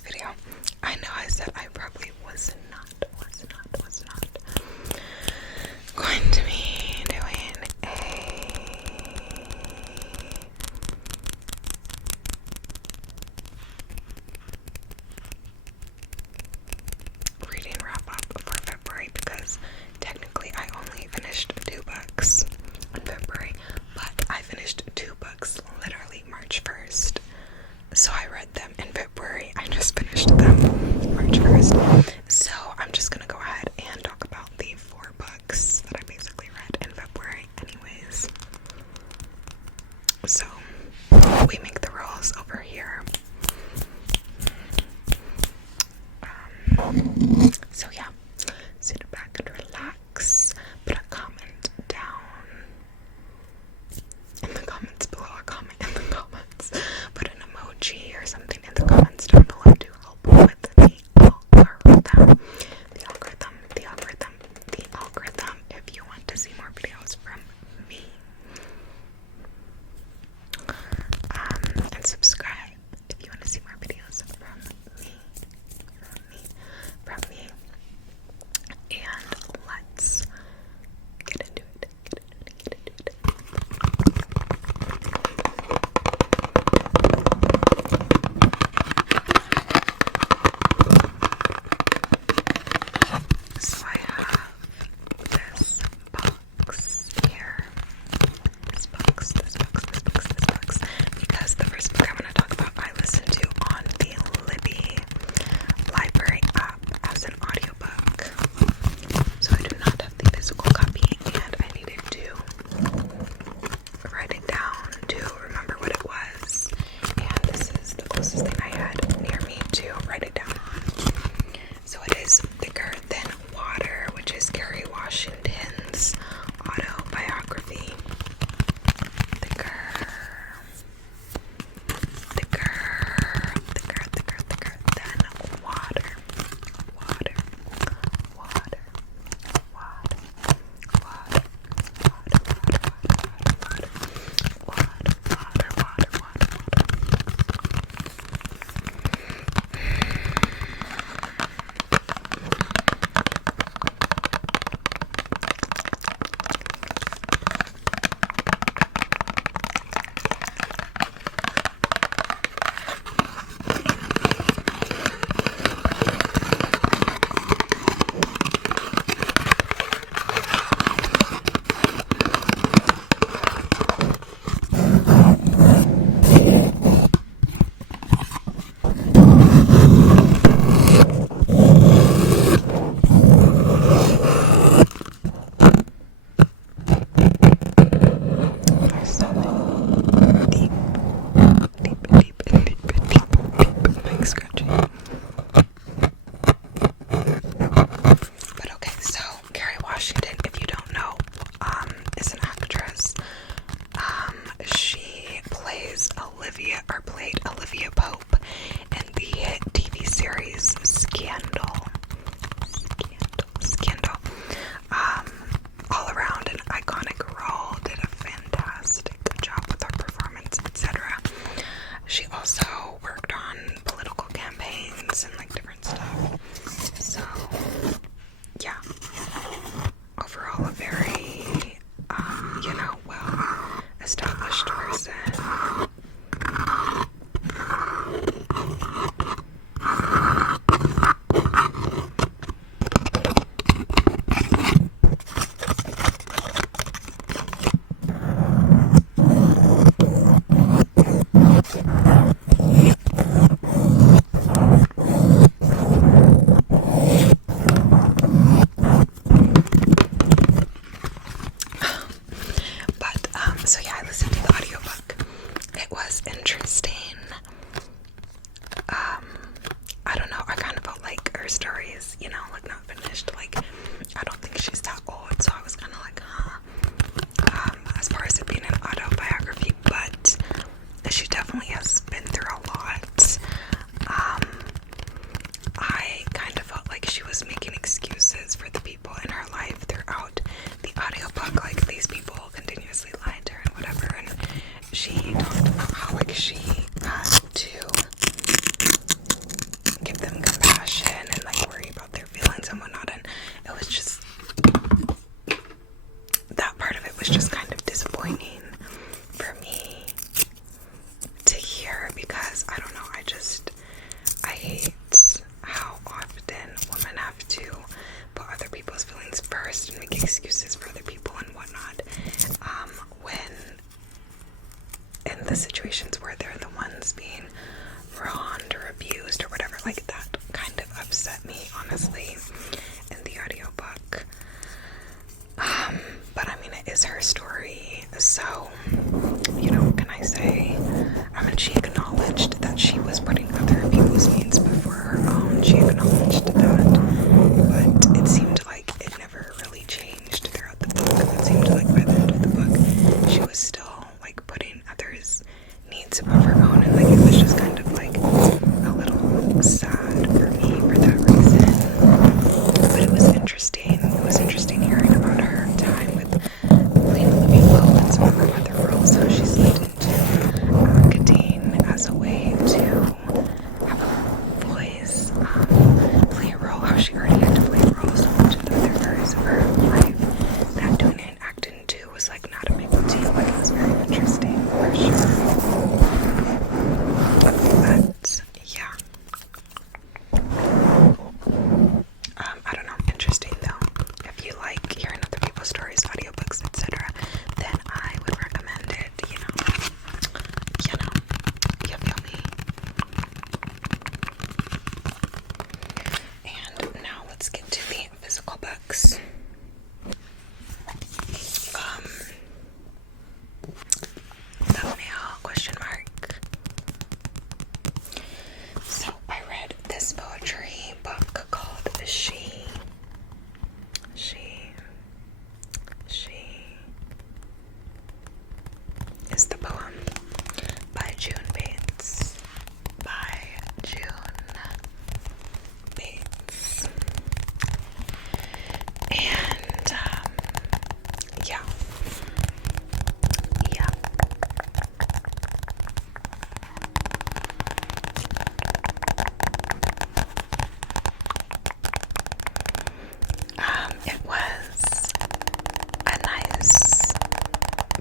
this video. I know I said I probably was not going to be doing a reading wrap up for February because technically I only finished 2 books in February, but I finished 2 books literally March 1st. So I read them in February. I just finished them March 1st. So I'm just gonna go ahead and talk about the 4 books that I basically read in February anyways. So we make the rules over here. So yeah, sit back and relax. Put a comment down in the comments below. A comment in the comments. Put an emoji or something in the comments down below to help with the algorithm. If you want to see more videos from me, and subscribe if you want to see more videos from me. was her story. So, you know, what can I say? I mean, she acknowledged that she was putting other people's needs before her own. She acknowledged that, but it seemed like it never really changed throughout the book. It seemed like by the end of the book, she was still like putting others' needs above her own, and like it was just kind of like a little sad for me for that reason. But it was interesting. It was interesting hearing about her time with Queen Olivia Pope and some of her other roles, how she slipped into Catane as a way to have a voice, play a role, how she already had to play roles so much in other areas of her life. That doing it in Acton 2 was like not a big deal, but it was very interesting for sure. But yeah. I don't know, interesting though. If you like hearing other people's stories, audiobooks, etc., then I would recommend it, you feel me? And now let's get to the physical books. Thumbnail, question mark. So I read this poetry book called She is the poem by June Bates. And yeah. It was a nice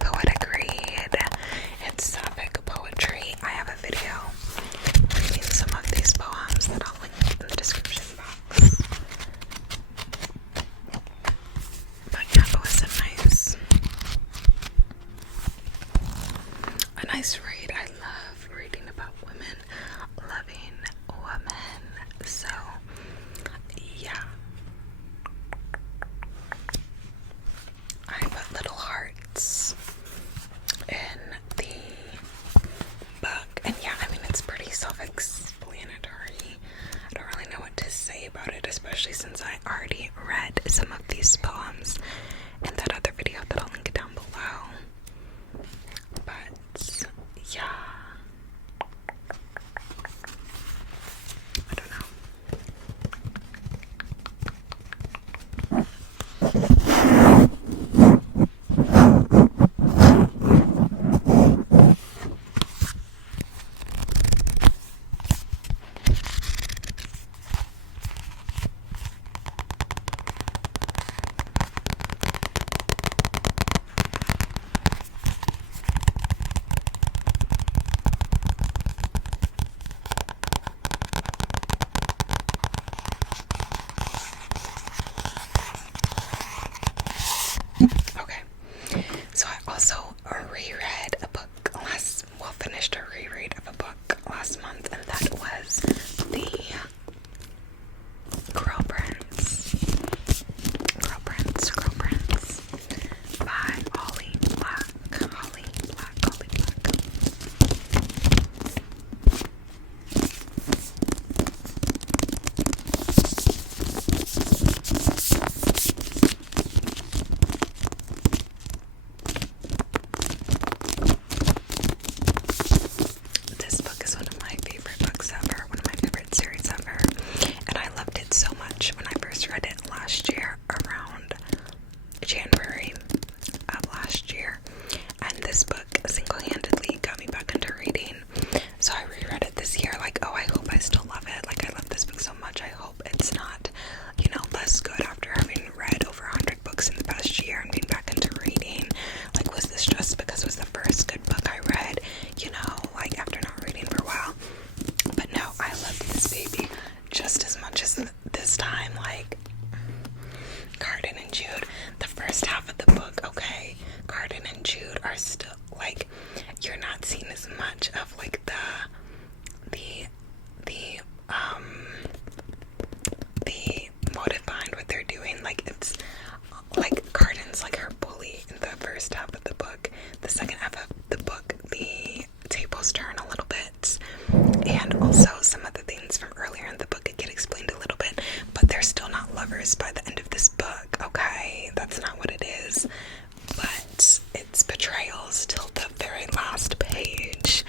poetic read. It's sapphic poetry. I have a video reading some of these poems that I'll link in the description box. But yeah, it was a nice read. I love reading about women, loving women. So yeah. I put little hearts in the book, and yeah, I mean, it's pretty self-explanatory. I don't really know what to say about it, especially since I already read some of these poems in that other video that I'll link down below. But yeah, I don't know. Okay, so I also reread a book finished a reread of a book last month, and that was The Girl Prince by Holly Black. This book is one of my favorite books ever, one of my favorite series ever, and I loved it so much when I first read it last year around January of last year, and this book single-handedly got me back into reading. So I reread it this year, like, oh, I hope I still love it. Like, I love this book so much. I hope it's not, less good after having read over 100 books in the past year and being back into reading. Like, was this just because it was the first good book I read, like after not reading for a while? But no, I loved this baby just as much as this time. Like, Cardan and Jude, the first half of the book, okay, Cardan and Jude are still, like, you're not seeing as much of, like, the motive behind what they're doing. Like, it's, like, Cardan's, like, her bully in the lovers by the end of this book, okay? That's not what it is. But it's betrayals till the very last page.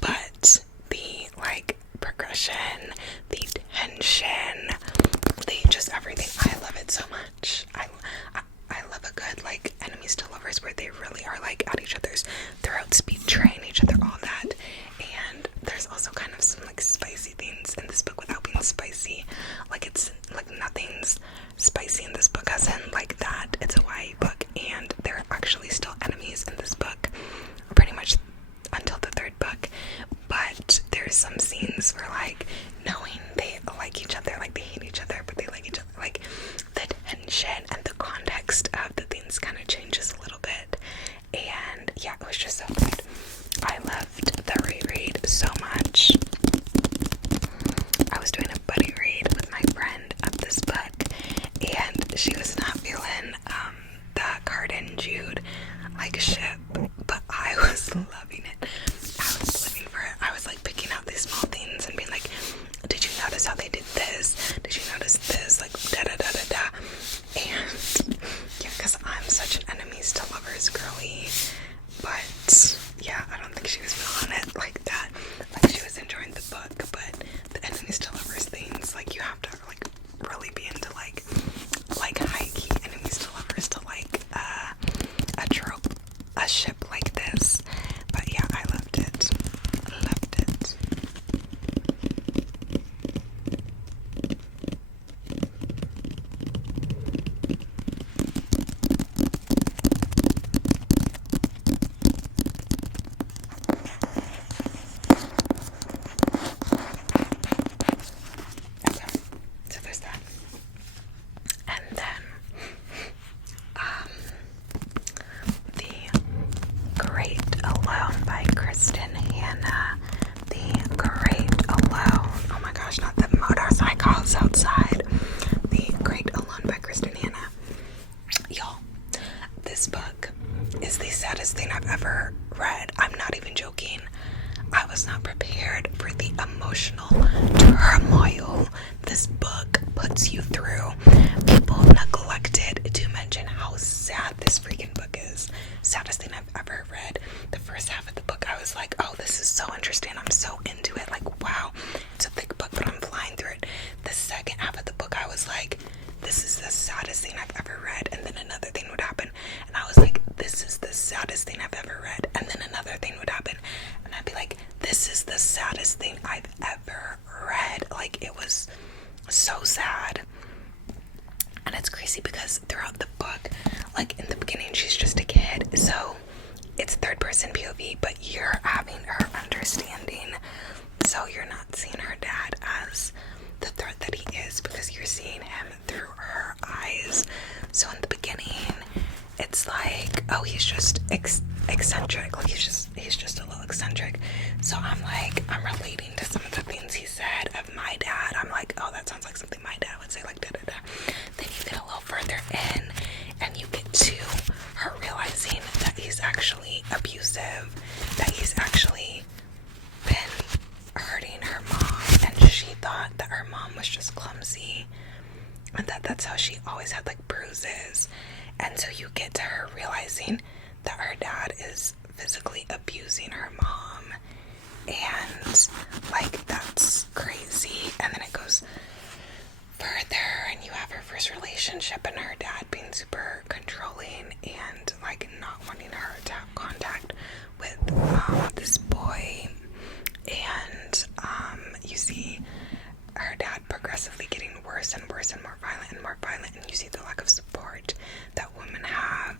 But the, like, progression, the tension, just everything. I love it so much. I love a good, like, enemies to lovers where they really are, like, at each other's throats, betraying each other, all that. And there's also kind of some, like, spicy things in this book without being spicy. Like, it's, like, nothing's spicy in this book, as in, like, that. It's a YA book, and they're actually still enemies in this book, pretty much until the third book. But there's some scenes where, like, knowing they like each other, like, they hate each other, but they like each other, like, the tension and the context of the things kind of changes a little bit. And yeah, it was just so good. I loved the reread so much. I was doing a buddy read with my friend of this book, and she was not feeling the Cardan Jude, like, ship, but I was loving it. I was living for it. I was, like, picking out these small things and being like, did you notice how they did this? Did you notice this? Like, da-da-da-da-da. And yeah, because I'm such an enemies to lovers girly. But yeah, I don't think she was feeling it like that. Like, she was enjoying the book, but the enemies to lovers things, like, you have to, like, really be into, like high key enemies to lovers to like a trope, a ship like this. But yeah, I loved it. Loved it. Okay, so there's that. And then The Great Alone by Kristen Hanna. The Great Alone. Oh my gosh, not the motorcycles outside. The Great Alone by Kristen Hanna. Y'all, this book is the saddest thing I've ever read. I'm not even joking. I was not prepared for the emotional turmoil this book puts you through. People neglected to mention how sad this freaking book is. Saddest thing I've ever read. The first half of the book, I was like, oh, this is so interesting. I'm so into it. Like, wow, it's a thick book, but I'm flying through it. The second half of the book, I was like, this is the saddest thing I've ever read. And then another thing would happen, and I was like, this is the saddest thing I've ever read. And then another thing would happen, and I'd be like, this is the saddest thing I've ever read. Like, it was so sad. And it's crazy because throughout the book, like, in the beginning, she's just a kid, so it's third person POV, but you're having her understanding, so you're not seeing her dad as the threat that he is, because you're seeing him through her eyes. So in the beginning, it's like, oh, he's just eccentric, like, he's just a little eccentric. So I'm like, I'm relating to some of the things he said of my dad. I'm like, oh, that sounds like something my dad would say, like, da da da. Then you get a little further in, and you get to her realizing that he's actually abusive, that he's actually been hurting her mom, and she thought that her mom was just clumsy, and that's how she always had, like, bruises. And so you get to her realizing that her dad is physically abusing her mom, and, like, that's crazy. And then it goes further, and you have her first relationship and her dad being super controlling and, like, not wanting her to have contact with this boy. And you see her dad progressively getting worse and worse and more violent, and you see the lack of support that women have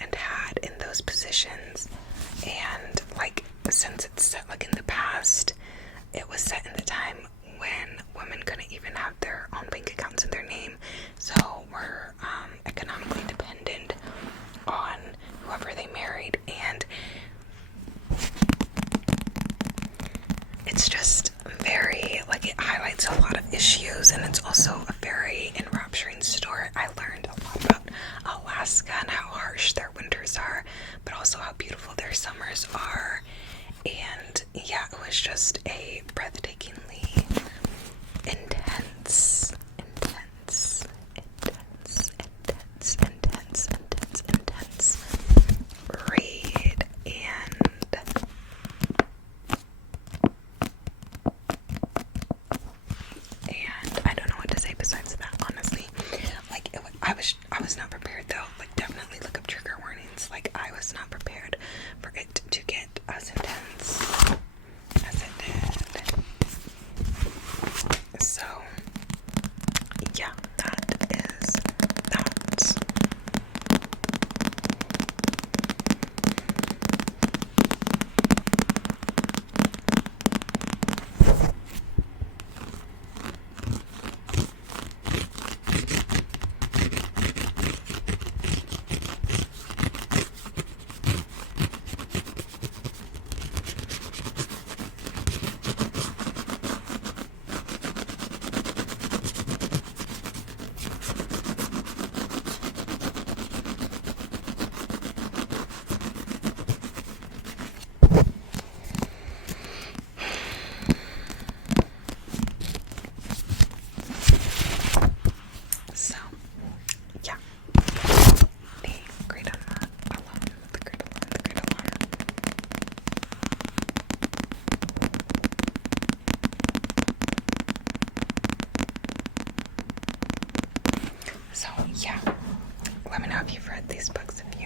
and had in those positions. And, like, since it's set, like, in the past, it was set in the time when women couldn't even have their own bank accounts in their name, so were economically dependent on whoever they married. And it's just very, like, it highlights a lot of issues, and it's also a very enrapturing story. I learned a lot about Alaska and how harsh their winters are, but also how beautiful their summers are. And yeah, it was just a breathtakingly intense So, yeah, that is that. So, yeah, the great alarm, the great alarm, the great alarm. So, yeah, let me know if you've read these books, if